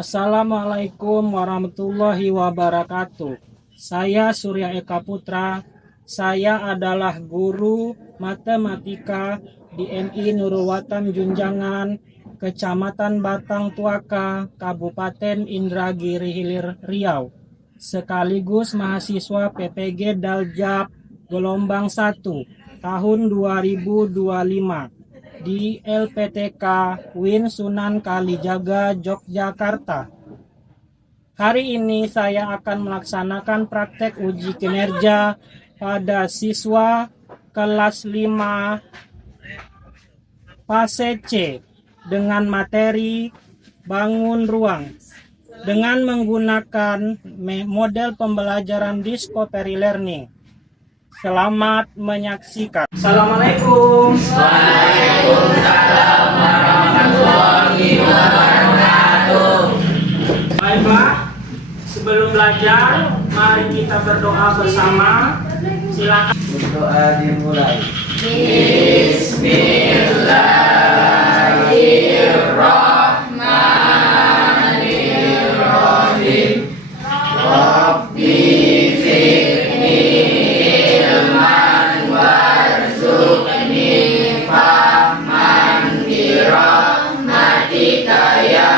Assalamualaikum warahmatullahi wabarakatuh. Saya Surya Eka Putra. Saya adalah guru matematika di MI Nurul Watan Junjangan, Kecamatan Batang Tuaka, Kabupaten Indragiri Hilir Riau. Sekaligus mahasiswa PPG Daljab gelombang 1 tahun 2025 di LPTK Win Sunan Kalijaga, Yogyakarta. Hari ini saya akan melaksanakan praktek uji kinerja pada siswa kelas 5 fase C dengan materi bangun ruang dengan menggunakan model pembelajaran Discovery Learning. Selamat menyaksikan. Assalamualaikum. Waalaikumsalam warahmatullahi wabarakatuh. Baiklah, sebelum belajar, mari kita berdoa bersama. Silakan. Doa dimulai. Bismillahirrahmanirrahim. Rabbi zidni ilman warzuqni fahman birahmatika ya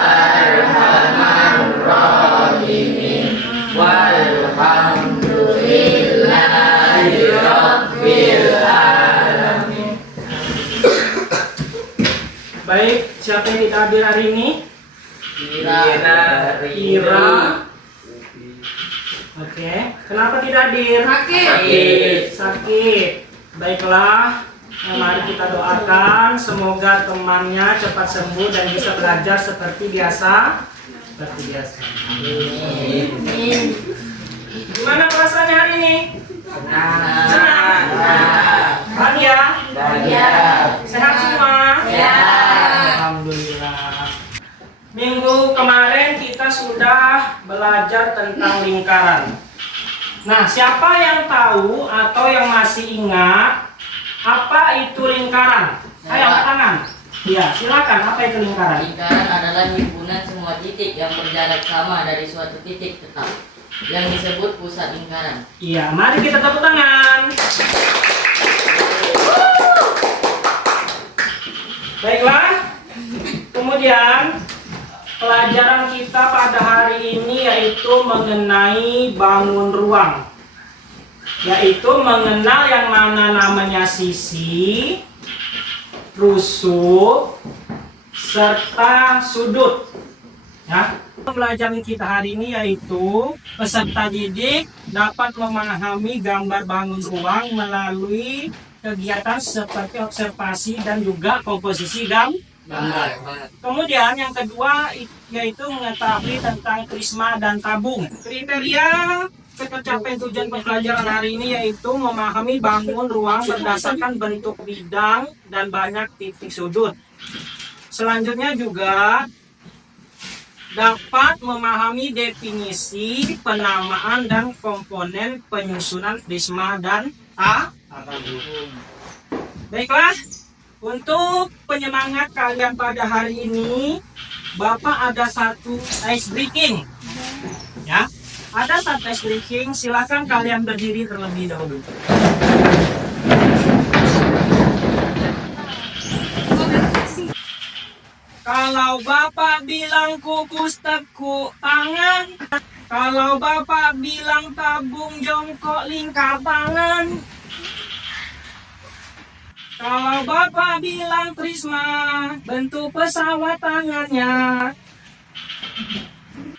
arhamar rahimin. Walhamdulillahi rabbil alamin. Baik, siapa yang tidak hadir hari ini? Ira. Oke, kenapa tidak hadir? Sakit. Baiklah, mari kita doakan semoga temannya cepat sembuh dan bisa belajar seperti biasa. Amin. Gimana perasaannya hari ini? Senang. Bahagia? Sehat semua? Alhamdulillah. Minggu kemarin kita sudah belajar tentang lingkaran. Nah, siapa yang tahu atau yang masih ingat apa itu lingkaran? Ayo angkat tangan. Ya, silakan. Apa itu lingkaran? Lingkaran adalah himpunan semua titik yang berjarak sama dari suatu titik tetap, yang disebut pusat lingkaran. Iya, mari kita tepuk tangan. Baiklah. Kemudian pelajaran kita pada hari ini yaitu mengenai bangun ruang. Yaitu mengenal yang mana namanya sisi, rusuk, serta sudut. Ya. Pelajaran kita hari ini yaitu peserta didik dapat memahami gambar bangun ruang melalui kegiatan seperti observasi dan juga komposisi gambar. Kemudian yang kedua yaitu mengetahui tentang prisma dan tabung. Kriteria tercapai tujuan pembelajaran hari ini yaitu memahami bangun ruang berdasarkan bentuk bidang dan banyak titik sudut. Selanjutnya juga dapat memahami definisi, penamaan, dan komponen penyusunan prisma dan tabung. Baiklah, untuk penyemangat kalian pada hari ini, Bapak ada satu ice breaking. Ya, ada satu ice breaking. Silakan kalian berdiri terlebih dahulu. Kalau Bapak bilang kukus tekuk tangan, kalau Bapak bilang tabung jongkok lingkar tangan, kalau Bapak bilang prisma bentuk pesawat tangannya.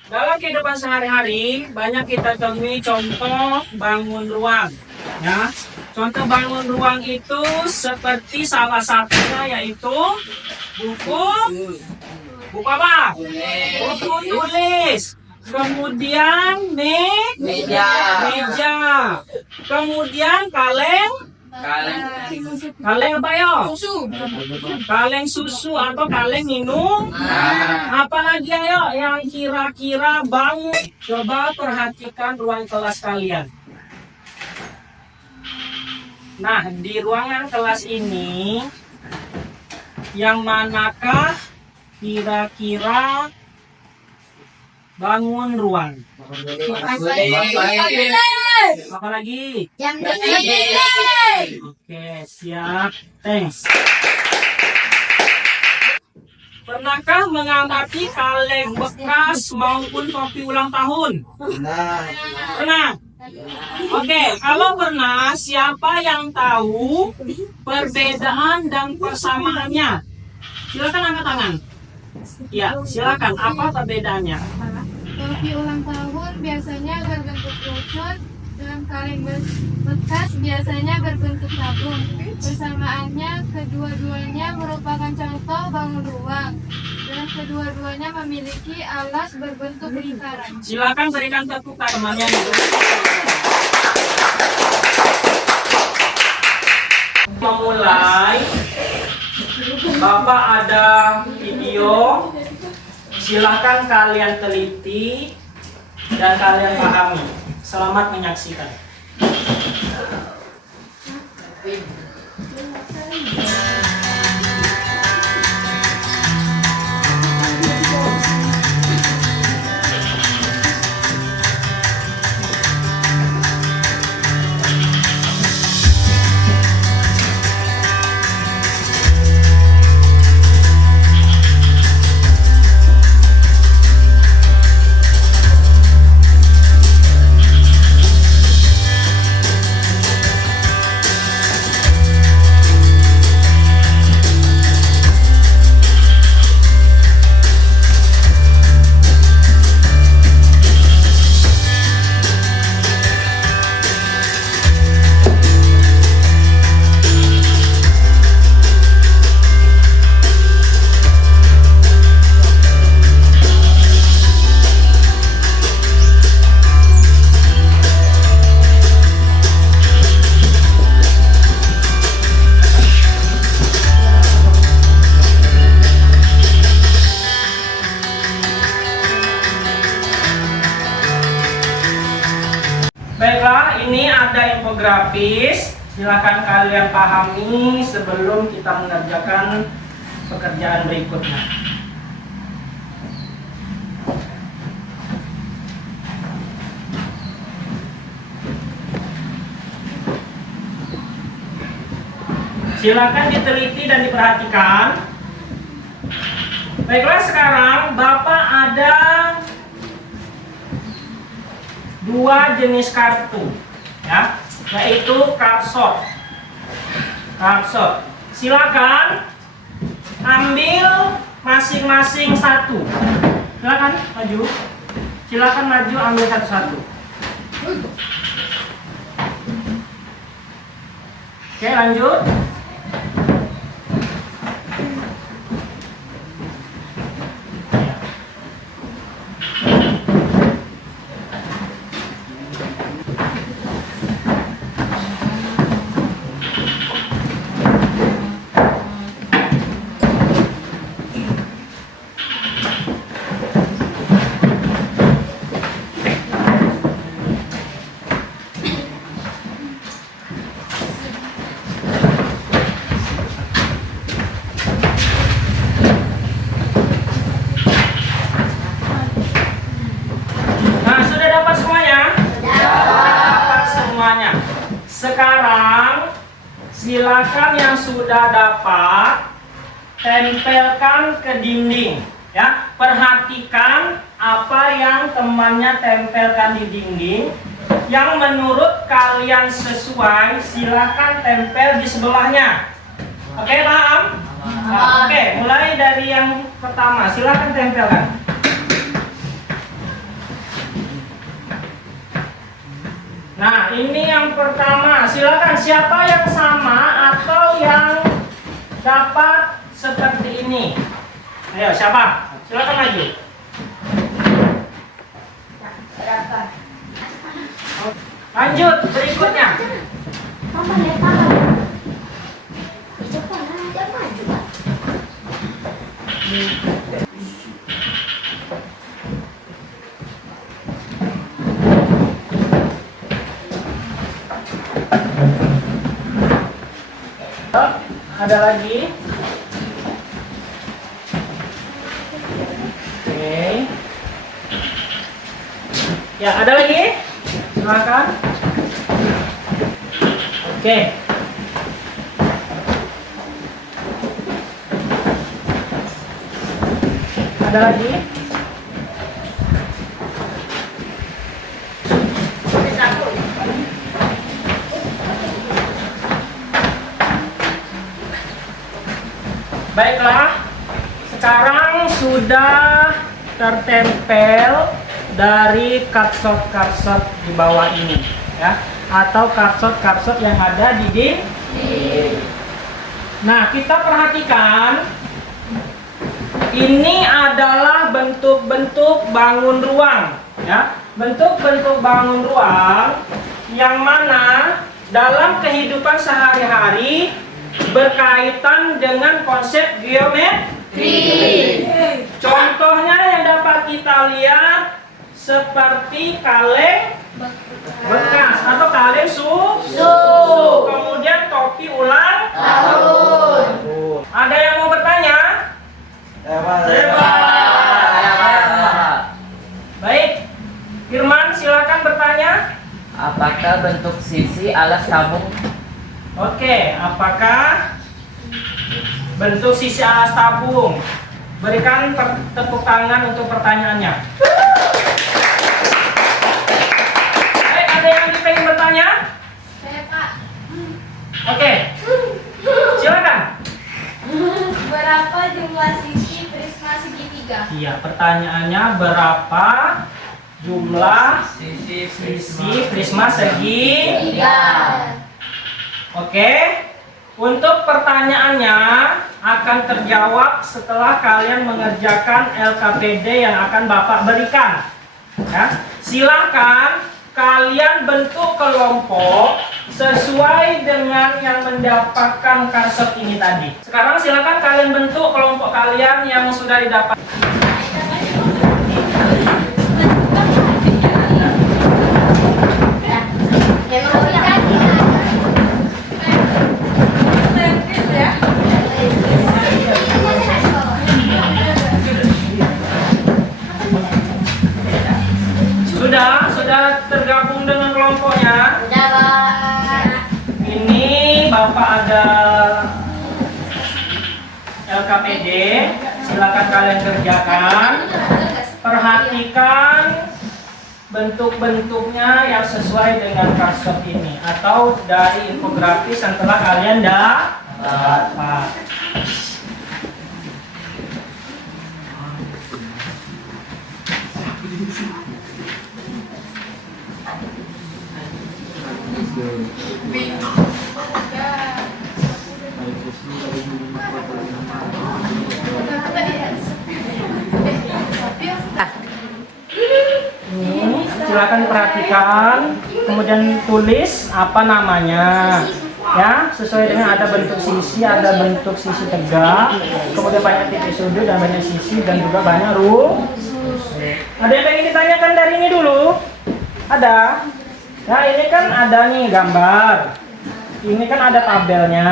Dalam kehidupan sehari-hari banyak kita temui contoh bangun ruang. Ya, contoh bangun ruang itu seperti salah satunya yaitu buku apa? Buku tulis. Kemudian meja. Kemudian kaleng apa ya? Kaleng susu atau kaleng minum. Apalagi ayo yang kira-kira bangun. Coba perhatikan ruang kelas kalian. Nah, di ruangan kelas ini yang manakah kira-kira bangun ruang. Apa lagi? Jam Oke, siap. Thanks. Pernahkah mengamati kaleng bekas maupun topi ulang tahun? Pernah? Oke, kalau pernah, siapa yang tahu perbedaan dan persamaannya? Silakan angkat tangan. Ya, silakan. Apa perbedaannya? Topi ulang tahun biasanya berbentuk runcun, dalam kaleng bekas biasanya berbentuk tabung. Persamaannya, kedua-duanya merupakan contoh bangun ruang, dan kedua-duanya memiliki alas berbentuk lingkaran. Silakan berikan tepuk tangannya. Memulai, Bapak ada video. Silakan kalian teliti dan kalian pahami. Selamat menyaksikan. Baiklah, ini ada infografis. Silakan kalian pahami sebelum kita mengerjakan pekerjaan berikutnya. Silakan diteliti dan diperhatikan. Baiklah, sekarang Bapak ada dua jenis kartu, ya, yaitu cardshot. Silakan ambil masing-masing satu. Silakan maju. Silakan maju ambil satu-satu. Oke, lanjut. Sekarang silakan yang sudah dapat tempelkan ke dinding, ya. Perhatikan apa yang temannya tempelkan di dinding. Yang menurut kalian sesuai, silakan tempel di sebelahnya. Oke, paham? Nah, oke, mulai dari yang pertama, silakan tempelkan. Nah, ini yang pertama. Silakan siapa yang sama atau yang dapat seperti ini. Ayo, siapa? Silakan maju. Lanjut, berikutnya. Ada lagi? Oke. Ya, ada lagi? Silakan. Oke. Ada lagi? Baiklah, sekarang sudah tertempel dari kartot-kartot di bawah ini, ya, atau kartot-kartot yang ada di dinding. Nah, kita perhatikan, ini adalah bentuk-bentuk bangun ruang, ya, bentuk-bentuk bangun ruang yang mana dalam kehidupan sehari-hari berkaitan dengan konsep geometri. Contohnya yang dapat kita lihat seperti kaleng bekas atau kaleng susu. Kemudian topi ulang tahun. Ada yang mau bertanya? Baik, Firman silakan bertanya. Apakah bentuk sisi alas tabung? Oke, apakah bentuk sisi alas tabung? Berikan tepuk tangan untuk pertanyaannya. Baik, ada yang ingin bertanya? Saya Pak. Oke, silakan. Berapa jumlah sisi prisma segitiga? Iya, pertanyaannya berapa jumlah Sisi sisi prisma segi? 3. Oke, untuk pertanyaannya akan terjawab setelah kalian mengerjakan LKPD yang akan Bapak berikan. Ya, silakan kalian bentuk kelompok sesuai dengan yang mendapatkan karset ini tadi. Sekarang silakan kalian bentuk kelompok kalian yang sudah didapat. Sudah tergabung dengan kelompoknya. Udah, Pak. Ini Bapak ada LKPD, silakan kalian kerjakan. Perhatikan bentuk-bentuknya yang sesuai dengan karset ini atau dari infografis yang telah kalian dapat. Silakan perhatikan, kemudian tulis apa namanya, ya, sesuai dengan ada bentuk sisi, ada bentuk sisi tegak, kemudian banyak titik sudut dan banyak sisi dan juga banyak Ada yang ingin ditanyakan dari ini dulu? Ada? Nah, ini kan ada nih gambar, ini kan ada tabelnya.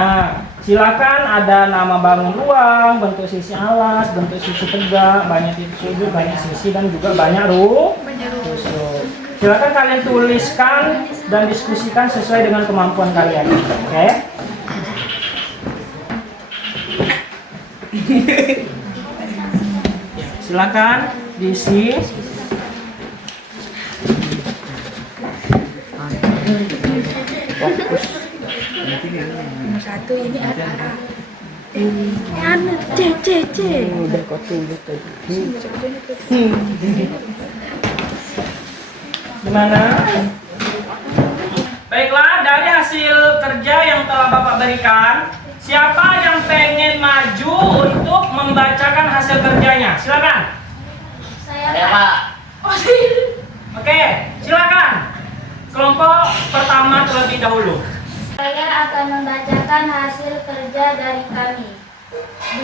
Silakan ada nama bangun ruang, bentuk sisi alas, bentuk sisi tegak, banyak titik sudut, banyak sisi dan juga banyak rusuk. Silakan kalian tuliskan dan diskusikan sesuai dengan kemampuan kalian. Oke? Silakan diisi. Fokus. Satu ini apa? Anu C. Udah kau tulis tadi. Gimana? Baiklah, dari hasil kerja yang telah Bapak berikan, siapa yang pengen maju untuk membacakan hasil kerjanya? Silakan. Saya Pak. Oke, silakan. Kelompok pertama terlebih dahulu. Saya akan membacakan hasil kerja dari kami.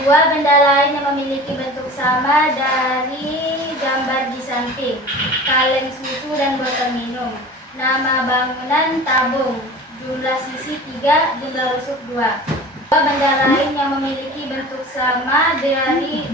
Dua benda lain yang memiliki bentuk sama dari gambar di samping, kaleng susu dan botol minum. Nama bangunan tabung, jumlah sisi 3, jumlah rusuk 2. Dua benda lain yang memiliki bentuk sama dari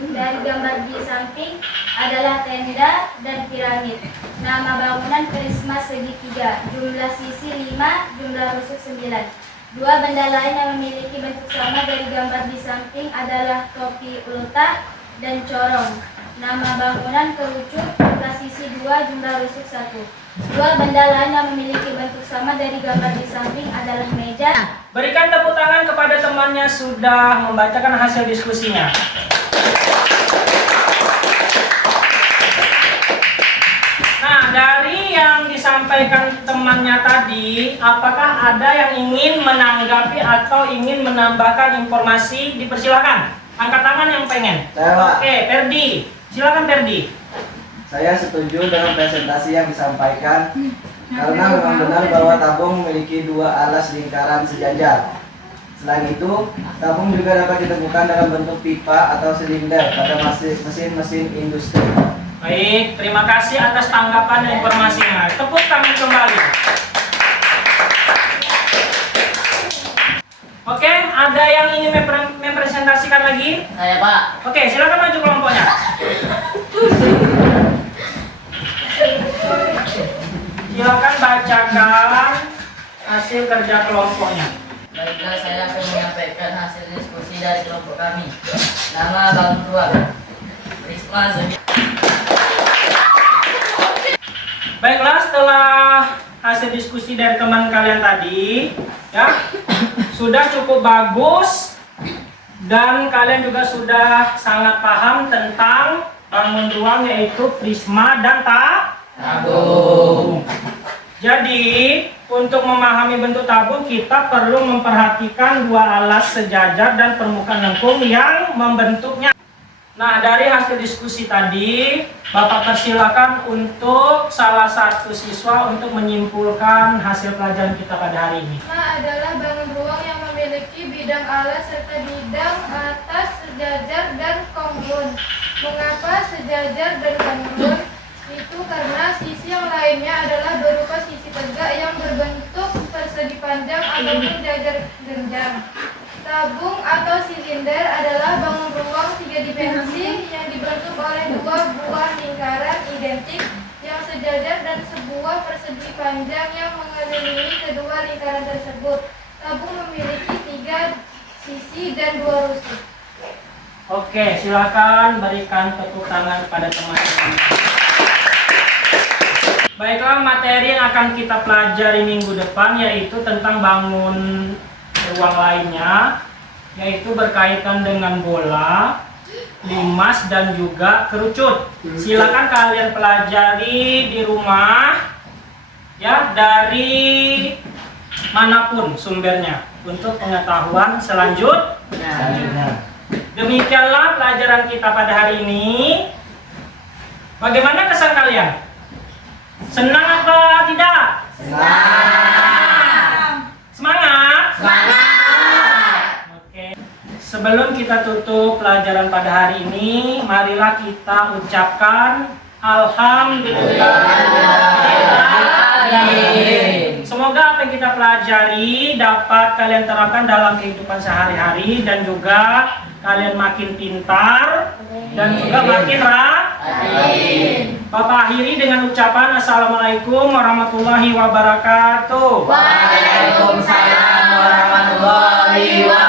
gambar di samping, adalah tenda dan piramid. Nama bangunan prisma segitiga. Jumlah sisi 5, jumlah rusuk 9. Dua benda lain yang memiliki bentuk sama dari gambar di samping adalah topi ulta dan corong. Nama bangunan kerucut. Jumlah sisi 2, jumlah rusuk 1. Dua benda lain yang memiliki bentuk sama dari gambar di samping adalah meja. Berikan tepuk tangan kepada temannya sudah membacakan hasil diskusinya. Nah, dari yang disampaikan temannya tadi, apakah ada yang ingin menanggapi atau ingin menambahkan informasi? Dipersilakan. Angkat tangan yang pengen. Saya, Pak. Oke, Ferdi. Silakan Ferdi. Saya setuju dengan presentasi yang disampaikan karena memang benar bahwa tabung memiliki dua alas lingkaran sejajar. Selain itu, tabung juga dapat ditemukan dalam bentuk pipa atau silinder pada mesin-mesin industri. Baik, terima kasih atas tanggapan dan informasinya. Tepuk tangan kembali. Oke, ada yang ingin mempresentasikan lagi? Saya Pak. Oke, silakan maju kelompoknya. Silakan bacakan hasil kerja kelompoknya. Baiklah, saya akan menyampaikan hasil diskusi dari kelompok kami. Nama bangun ruang prisma segitiga. Baiklah, setelah hasil diskusi dari teman kalian tadi, ya, sudah cukup bagus dan kalian juga sudah sangat paham tentang bangun ruang yaitu prisma dan tabung. Jadi, untuk memahami bentuk tabung kita perlu memperhatikan dua alas sejajar dan permukaan lengkung yang membentuknya. Nah, dari hasil diskusi tadi, Bapak persilakan untuk salah satu siswa untuk menyimpulkan hasil pelajaran kita pada hari ini. Adalah bangun ruang yang memiliki bidang alas serta bidang atas sejajar dan konglun. Mengapa sejajar dan konglun? Itu karena sisi yang lainnya adalah berupa sisi tegak yang berbentuk persegi panjang ataupun jajar genjang. Tabung atau silinder adalah bangun ruang 3 dimensi yang dibentuk oleh dua buah lingkaran identik yang sejajar dan sebuah persegi panjang yang mengelilingi kedua lingkaran tersebut. Tabung memiliki 3 sisi dan 2 rusuk. Oke, silakan berikan tepuk tangan kepada teman-teman. Baiklah, materi yang akan kita pelajari minggu depan yaitu tentang bangun ruang lainnya, yaitu berkaitan dengan bola, limas, dan juga kerucut. Silakan kalian pelajari di rumah, ya, dari manapun sumbernya untuk pengetahuan selanjutnya. Demikianlah pelajaran kita pada hari ini. Bagaimana kesan kalian? Senang apa tidak? Semangat? Oke. Sebelum kita tutup pelajaran pada hari ini, marilah kita ucapkan Alhamdulillah. Semoga apa yang kita pelajari dapat kalian terapkan dalam kehidupan sehari-hari dan juga kalian makin pintar dan juga makin rajin. Bapak akhiri dengan ucapan Assalamualaikum warahmatullahi wabarakatuh. Waalaikumsalam warahmatullahi wabarakatuh.